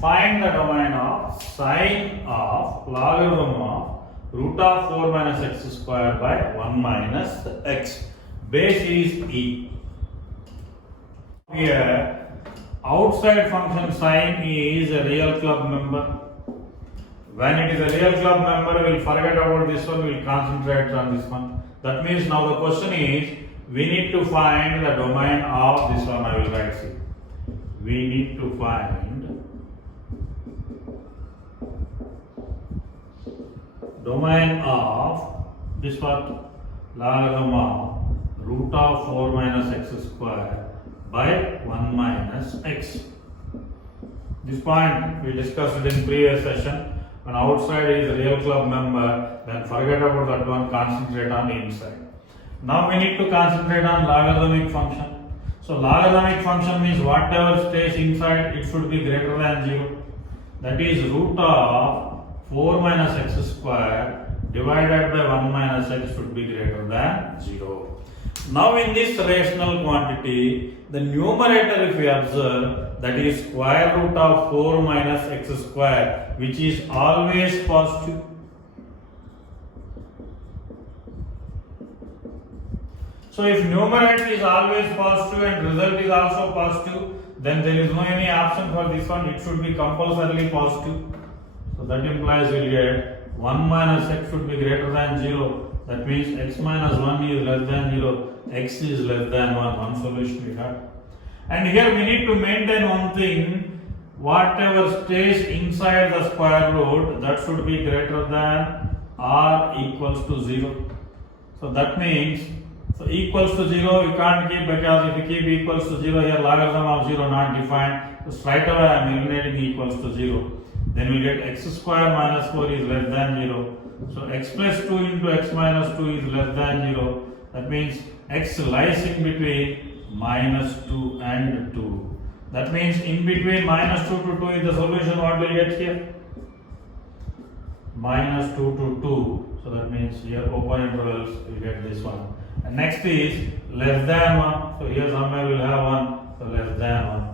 Find the domain of sine of logarithm of root of 4 minus x square by 1 minus x. Base is e. Here, outside function sine is a real club member. When it is a real club member, we will forget about this one, we will concentrate on this one. That means now the question is, we need to find the domain of this one. I will write it. We need to find domain of this one, logarithm of root of 4 minus x square by 1 minus x. This point we discussed it in previous session. When outside is a real club member, then forget about that one, concentrate on the inside. Now we need to concentrate on logarithmic function. So logarithmic function means whatever stays inside, it should be greater than 0. That is root of 4 minus x square divided by 1 minus x should be greater than 0. Now in this rational quantity, the numerator if we observe, that is square root of 4 minus x square, which is always positive. So if numerator is always positive and result is also positive, then there is no any option for this one, it should be compulsorily positive. So that implies we will get 1 minus x should be greater than 0. That means x minus 1 is less than 0, x is less than 1. One solution we have. And here we need to maintain one thing, whatever stays inside the square root, that should be greater than or equals to 0. So that means, so equals to 0 you can't keep, because if you keep equals to 0 here, logarithm of 0 not defined. So straight away I am eliminating equals to 0. Then we get x square minus 4 is less than 0. So x plus 2 into x minus 2 is less than 0. That means x lies in between minus 2 and 2. That means in between minus 2 to 2 is the solution. What will get here? Minus 2 to 2. So that means here open intervals we get this one. And next is less than 1. So here somewhere we will have 1. So less than 1.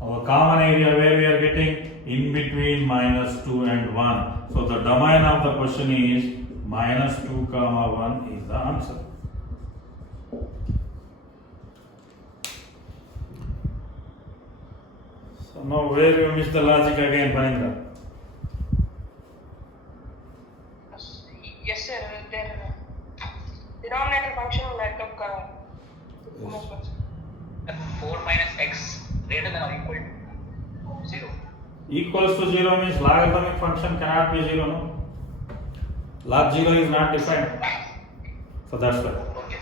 Our common area where we are getting in between minus 2 and 1. So the domain of the question is minus 2 comma 1 is the answer. So now where you miss the logic again, Panindra? Yes sir, their denominator function like 4 minus x greater than or equal to 0. Equals to 0 means logarithmic function cannot be 0, no? Log 0 is not defined. So that's why. Okay.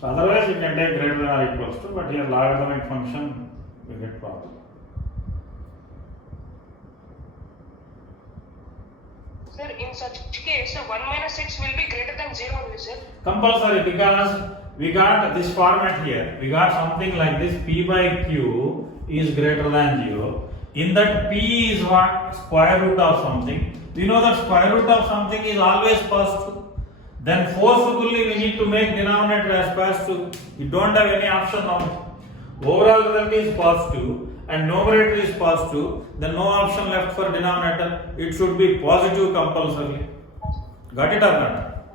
So otherwise you can take greater than or equals to, but here logarithmic function we get problem. sir, in such case 1 minus x will be greater than 0 only, sir. Compulsory, because we got this format here. We got something like this, p by q is greater than 0. In that p is what? Square root of something. We know that square root of something is always positive. Then forcibly we need to make denominator as positive. You don't have any option now. Overall result is positive and numerator is positive. Then no option left for denominator. It should be positive compulsorily. Got it or not?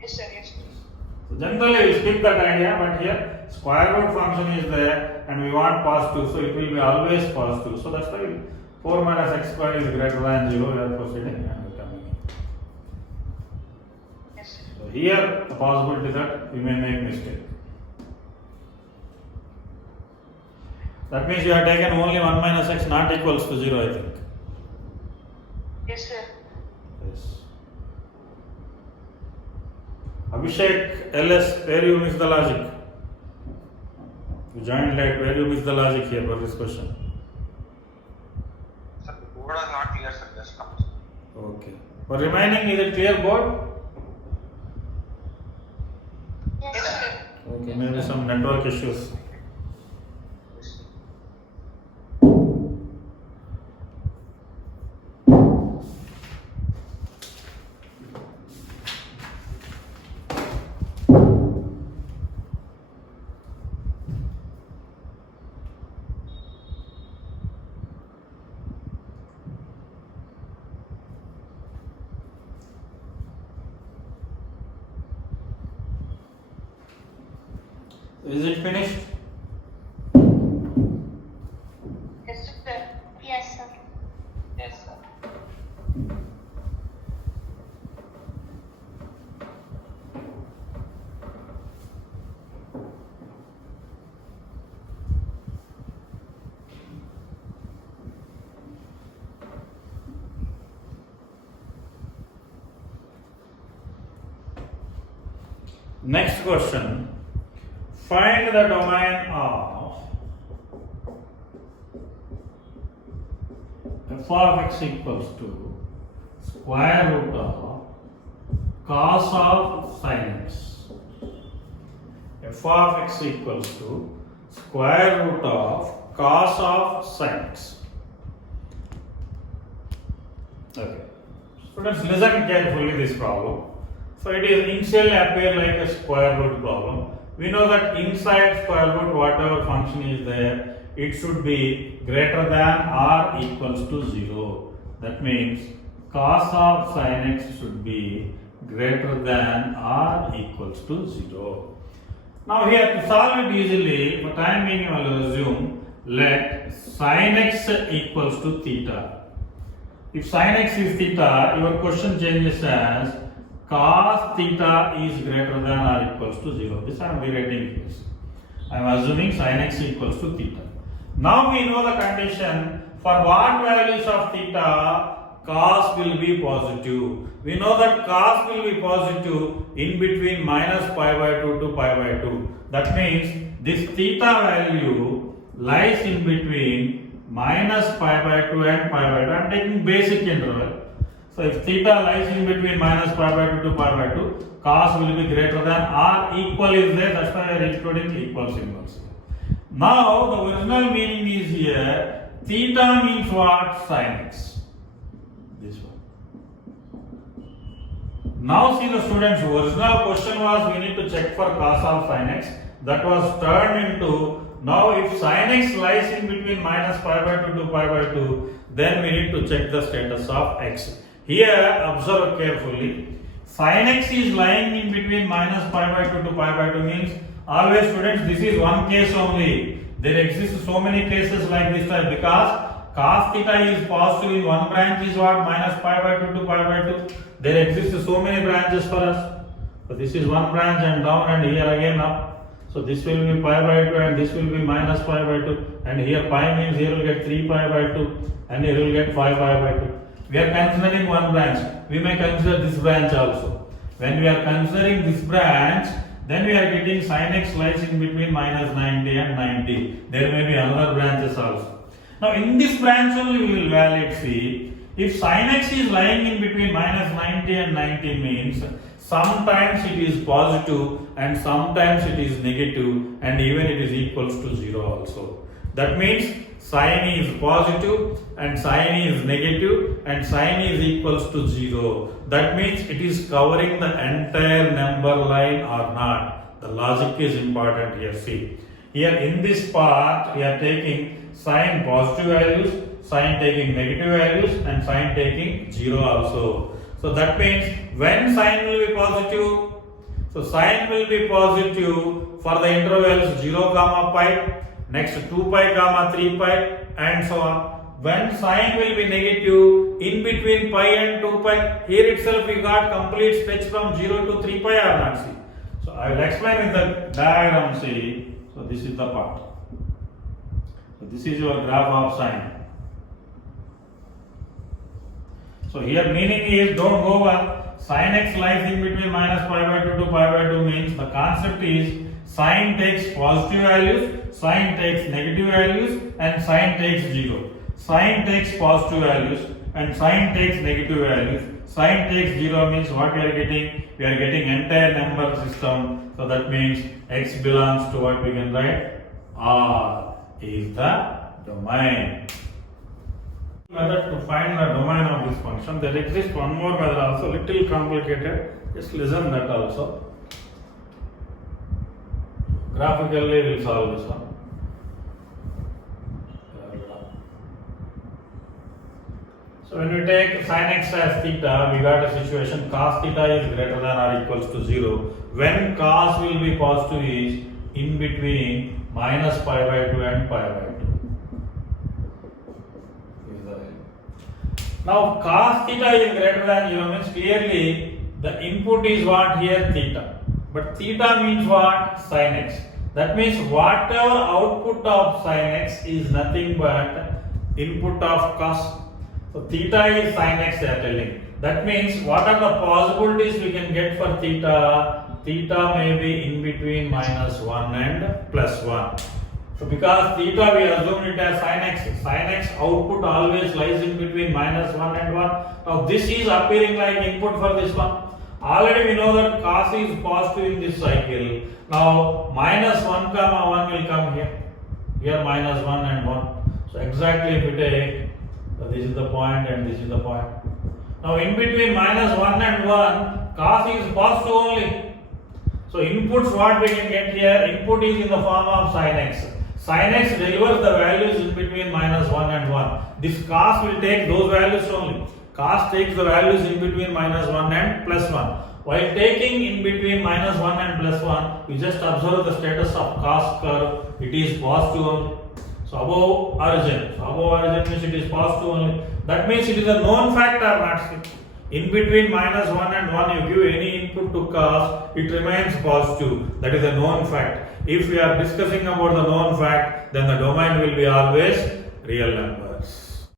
Yes sir, yes. So generally we skip that idea, but here square root function is there and we want positive, so it will be always positive. So that's why 4 minus x square is greater than 0, we are proceeding and we are coming in. Yes sir. So here the possibility that we may make mistake. That means you have taken only 1 minus x not equals to 0, I think. Yes sir. Yes. Abhishek, LS, where you miss the logic? You joined late, where you miss the logic here for this question? Sir, the board was not clear, sir. Just comes. Okay. For remaining, is it clear board? Yes sir. Okay, maybe some network issues. Is it finished? Yes, sir. Yes, sir. Yes, sir. Next question. Find the domain of f of x equals to square root of cos of sin x. F of x equals to square root of cos of sin x. Okay. Students, listen carefully this problem. So it is initially appear like a square root problem. We know that inside square root, whatever function is there, it should be greater than or equals to 0. That means cos of sin x should be greater than or equals to 0. Now here to solve it easily, for time being I will assume let sin x equals to theta. If sin x is theta, your question changes as cos theta is greater than or equals to 0. This I am rewriting this. I am assuming sin x equals to theta. Now we know the condition for what values of theta cos will be positive. We know that cos will be positive in between minus pi by 2 to pi by 2. That means this theta value lies in between minus pi by 2 and pi by 2. I am taking basic interval. So if theta lies in between minus pi by 2 to pi by 2, cos will be greater than or equal is there. That's why I am including equal symbols. Now the original meaning is here. Theta means what? Sin x. This one. Now see the students, original question was we need to check for cos of sin x. That was turned into now if sin x lies in between minus pi by 2 to pi by 2, then we need to check the status of x. Here observe carefully. Sin x is lying in between minus pi by 2 to pi by 2 means always students this is one case only. There exist so many cases like this type because cos theta is positive in one branch is what? Minus pi by 2 to pi by 2. There exist so many branches for us. So this is one branch and down and here again up. So this will be pi by 2 and this will be minus pi by 2 and here pi means here will get 3 pi by 2 and here will get 5 pi by 2. We are considering one branch. We may consider this branch also. When we are considering this branch, then we are getting sin x lies in between minus 90 and 90. There may be another branches also. Now in this branch only we will validate see. If sin x is lying in between minus 90 and 90 means sometimes it is positive and sometimes it is negative and even it is equals to 0 also. That means sin is positive and sin is negative and sin is equals to 0. That means it is covering the entire number line or not. The logic is important here. See, here in this part we are taking sin positive values, sin taking negative values and sin taking 0 also. So that means when sin will be positive, so sin will be positive for the intervals 0 comma pi, next 2 pi comma 3 pi and so on. When sin will be negative in between pi and 2 pi, here itself we got complete stretch from 0 to 3 pi or not see. So I will explain in the diagram see. So this is the part. So this is your graph of sin. So here meaning is don't go over. Sin x lies in between minus pi by 2 to pi by 2 means the concept is sin takes positive values, sin takes negative values and sin takes 0. Sin takes positive values and sin takes negative values. Sin takes 0 means what we are getting? We are getting entire number system. So that means x belongs to what we can write? R is the domain. Method to find the domain of this function. There exists one more method also, little complicated. Just listen that also. Graphically we will solve this one. So when we take sin x as theta, we got a situation cos theta is greater than or equals to 0. When cos will be positive is in between minus pi by 2 and pi by 2. Is the value. Now cos theta is greater than 0 means clearly the input is what here theta. But theta means what? Sin x. That means whatever output of sin x is nothing but input of cos. So theta is sin x they are telling. That means what are the possibilities we can get for theta? Theta may be in between minus 1 and plus 1. So because theta we assume it as sin x output always lies in between minus 1 and 1. Now this is appearing like input for this one. Already we know that cos is positive in this cycle. Now minus 1 comma 1 will come here. Here minus 1 and 1. So exactly if we take, so this is the point and this is the point. Now in between minus 1 and 1, cos is positive only. So inputs what we can get here, input is in the form of sin x. Sin x delivers the values in between minus 1 and 1. This cos will take those values only. Cos takes the values in between minus 1 and plus 1. While taking in between minus 1 and plus 1, we just observe the status of cos curve. It is positive only. So above origin. So above origin means it is positive only. That means it is a known fact or not. In between minus 1 and 1, you give any input to cos, it remains positive. That is a known fact. If we are discussing about the known fact, then the domain will be always real number.